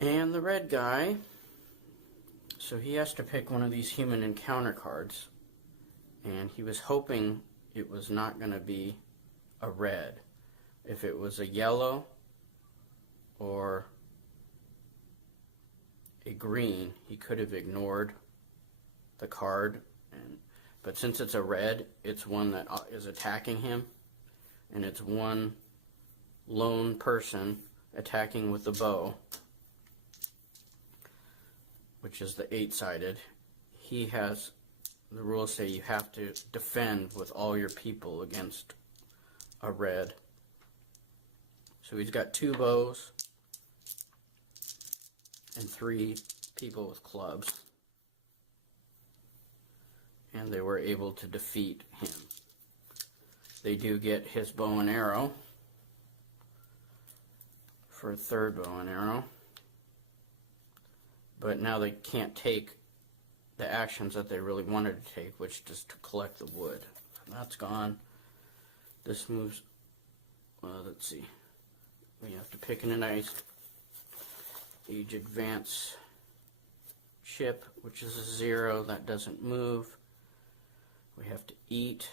And the red guy, so he has to pick one of these human encounter cards. And he was hoping it was not going to be a red. If it was a yellow or a green, he could have ignored the card. But since it's a red, it's one that is attacking him. And it's one lone person attacking with the bow, which is the 8-sided. He has, the rules say you have to defend with all your people against a red. So he's got 2 bows and 3 people with clubs. And they were able to defeat him. They do get his bow and arrow for a 3rd bow and arrow. But now they can't take the actions that they really wanted to take, which is to collect the wood. That's gone. This moves, well, let's see. We have to pick an nice age advance chip, which is a 0. That doesn't move. We have to eat.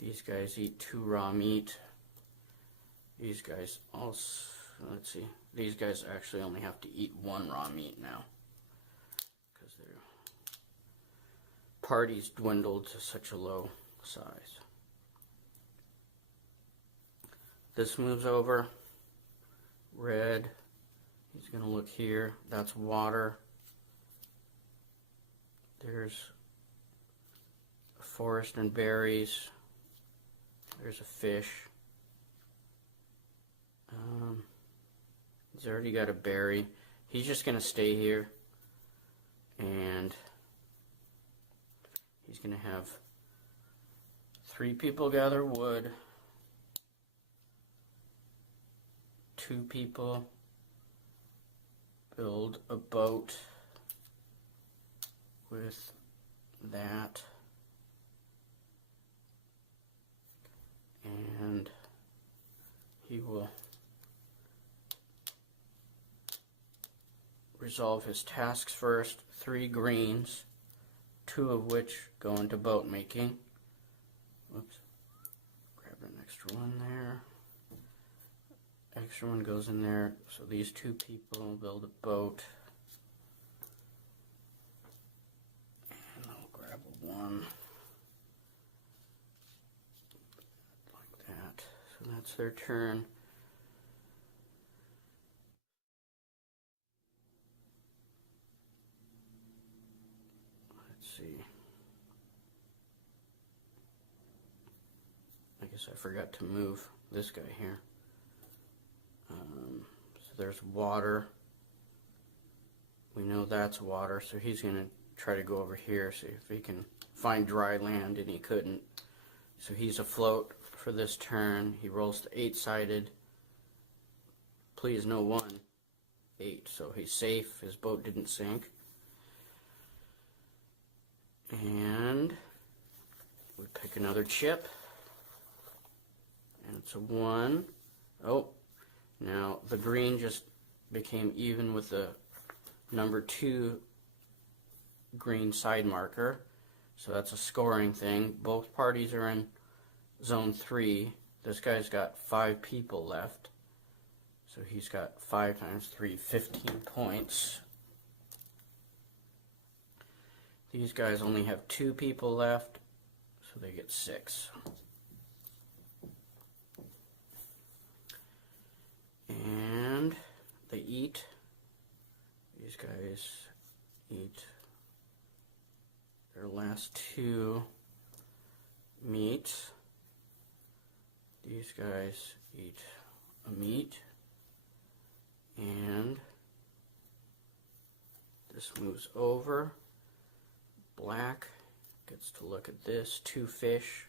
These guys eat 2 raw meat. These guys also, let's see, these guys actually only have to eat 1 raw meat now, because their party's dwindled to such a low size. This moves over. Red, he's going to look here. That's water. There's a forest and berries. There's a fish. He's already got a berry. He's just going to stay here, and he's going to have 3 people gather wood, 2 people build a boat with that, and he will resolve his tasks first. 3 greens, 2 of which go into boat making. Whoops. Grab an extra one there. Extra one goes in there. So these 2 people build a boat. And I'll grab a 1. Like that. So that's their turn. See, I guess I forgot to move this guy here. So there's water. We know that's water, so he's going to try to go over here, see if he can find dry land, and he couldn't. So he's afloat for this turn. He rolls the 8-sided. Please no 1. 8. So he's safe. His boat didn't sink. And we pick another chip, and it's a 1. Oh, now the green just became even with the number 2 green side marker, so that's a scoring thing. Both parties are in zone 3. This guy's got 5 people left, so he's got 5 times 3, 15 points. These guys only have 2 people left, so they get 6. And they eat. These guys eat their last 2 meats. These guys eat a meat. And this moves over. Black gets to look at this. 2 fish.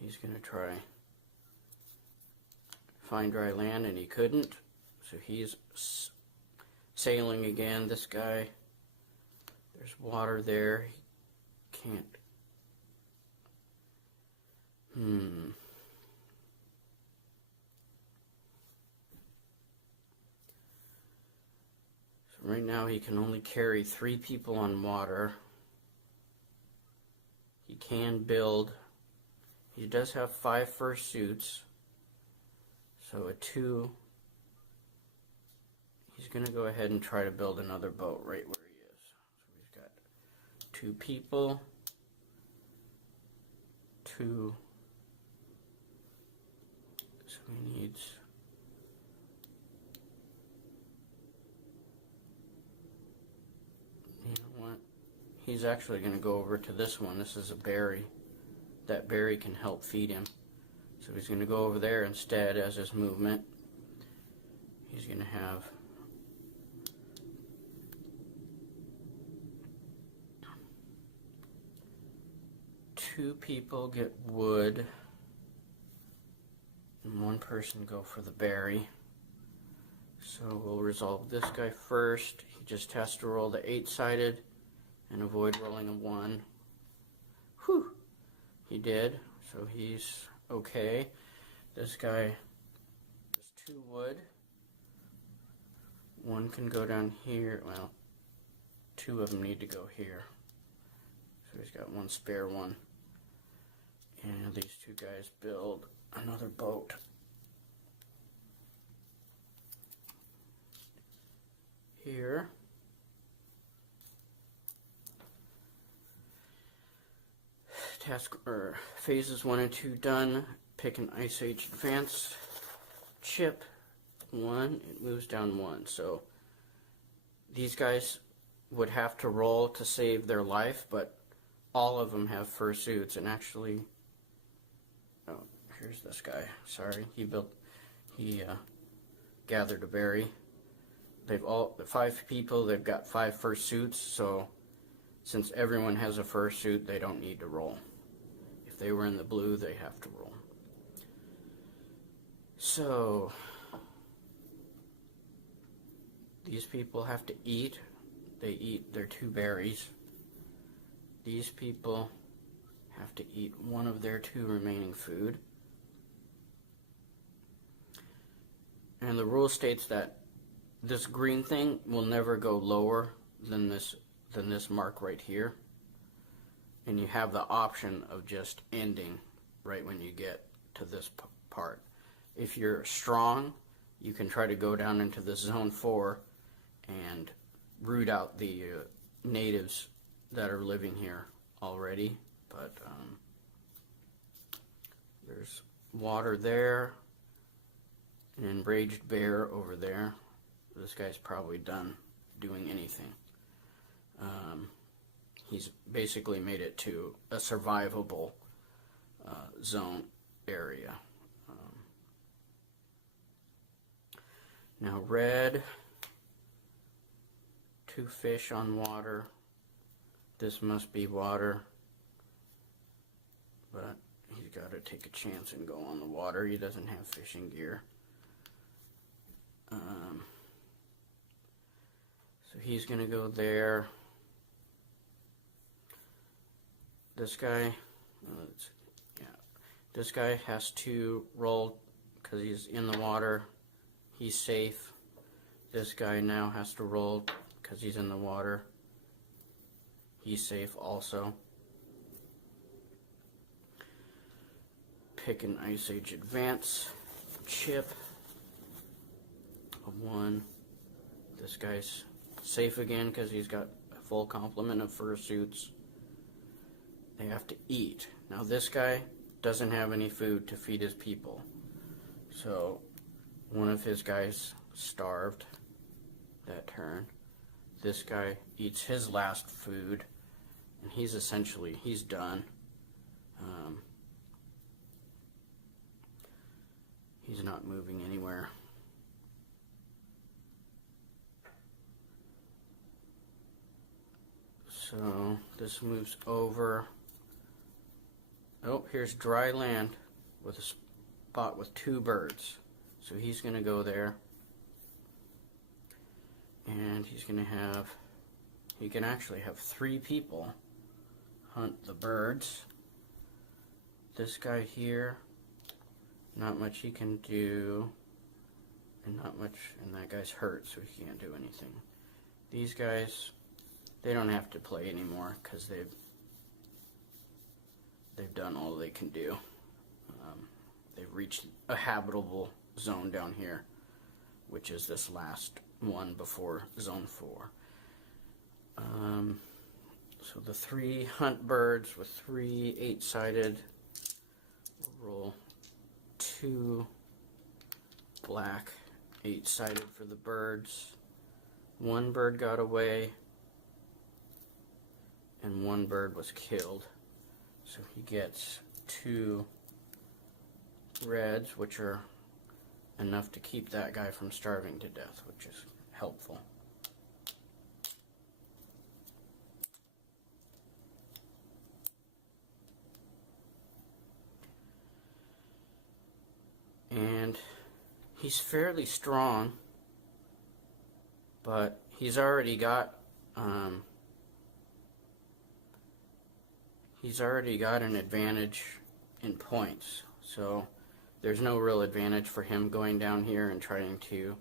He's going to try find dry land, and he couldn't. So he's sailing again. This guy, there's water there. He can't. Right now he can only carry 3 people on water. He can build. He does have 5 fursuits. So a 2. He's going to go ahead and try to build another boat right where he is. So he's got 2 people. 2. So he needs... You know what? He's actually going to go over to this one. This is a berry. That berry can help feed him. So he's going to go over there instead as his movement. He's going to have... two people get wood, and 1 person go for the berry. So we'll resolve this guy first. He just has to roll the 8-sided and avoid rolling a 1. Whew! He did, so he's okay. This guy has 2 wood. 1 can go down here. Well, 2 of them need to go here. So he's got 1 spare one. And these 2 guys build another boat. Here. Task or phases 1 and 2 done. Pick an Ice Age Advance chip. 1. It moves down 1. So these guys would have to roll to save their life, but all of them have fursuits, and actually... Oh, here's this guy. Sorry, he gathered a berry. The 5 people, they've got 5 fursuits, so since everyone has a fursuit, they don't need to roll. If they were in the blue, they have to roll. So, these people have to eat. They eat their 2 berries. These people have to eat 1 of their 2 remaining food. And the rule states that this green thing will never go lower than this mark right here. And you have the option of just ending right when you get to this part. If you're strong, you can try to go down into this zone 4 and root out the natives that are living here already. But there's water there, an enraged bear over there. This guy's probably done doing anything. He's basically made it to a survivable zone area. Now red, 2 fish on water. This must be water. But he's got to take a chance and go on the water. He doesn't have fishing gear. So he's going to go there. This guy, this guy has to roll because he's in the water. He's safe. This guy now has to roll because he's in the water. He's safe also. Pick an Ice Age Advance chip. A 1. This guy's safe again because he's got a full complement of fursuits. They have to eat. Now this guy doesn't have any food to feed his people. So one of his guys starved that turn. This guy eats his last food, and he's done. He's not moving anywhere. So this moves over. Oh, here's dry land with a spot with 2 birds. So he's going to go there. And he's going to have, he can actually have 3 people hunt the birds. This guy here, not much he can do, and not much, and that guy's hurt, so he can't do anything. these guys, they don't have to play anymore because they've done all they can do. They've reached a habitable zone down here, which is this last one before zone 4. So the 3 hunt birds with 3 8-sided. We'll roll 2 black 8-sided for the birds. 1 bird got away, and 1 bird was killed. So he gets 2 reds, which are enough to keep that guy from starving to death, which is helpful. And he's fairly strong, but he's already got an advantage in points. So there's no real advantage for him going down here and trying to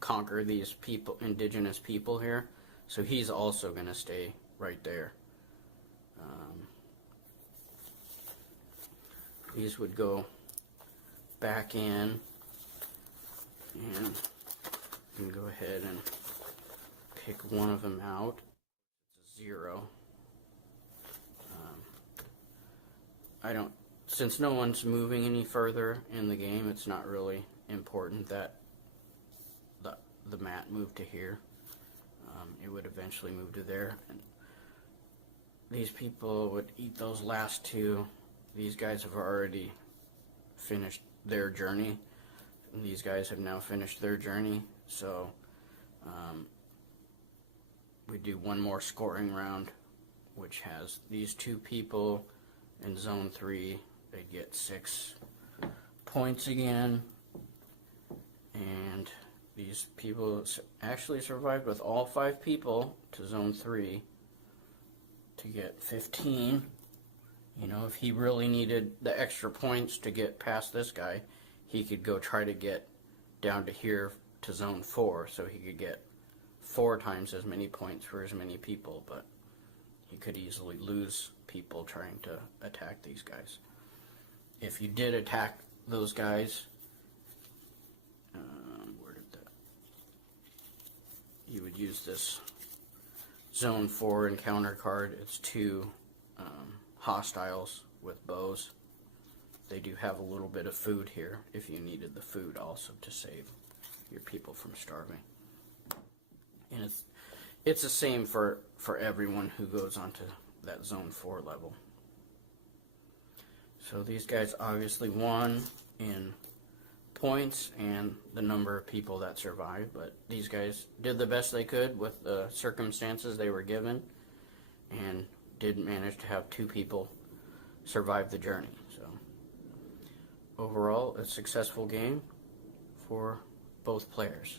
conquer these people, indigenous people here. So he's also going to stay right there. These would go back in, and you can go ahead and pick one of them out. It's a 0. Since no one's moving any further in the game, it's not really important that the mat move to here. It would eventually move to there, and these people would eat those last 2. These guys have already finished their journey, and these guys have now finished their journey. So we do one more scoring round, which has these 2 people in zone 3. They get 6 points again, and these people actually survived with all 5 people to zone 3 to get 15. You know, if he really needed the extra points to get past this guy, he could go try to get down to here to zone 4, so he could get 4 times as many points for as many people, but he could easily lose people trying to attack these guys. If you did attack those guys, you would use this zone 4 encounter card. It's 2 hostiles with bows. They do have a little bit of food here if you needed the food also to save your people from starving. And it's the same for everyone who goes onto that zone 4 level. So these guys obviously won in points and the number of people that survived, but these guys did the best they could with the circumstances they were given, and did manage to have 2 people survive the journey. So overall, a successful game for both players.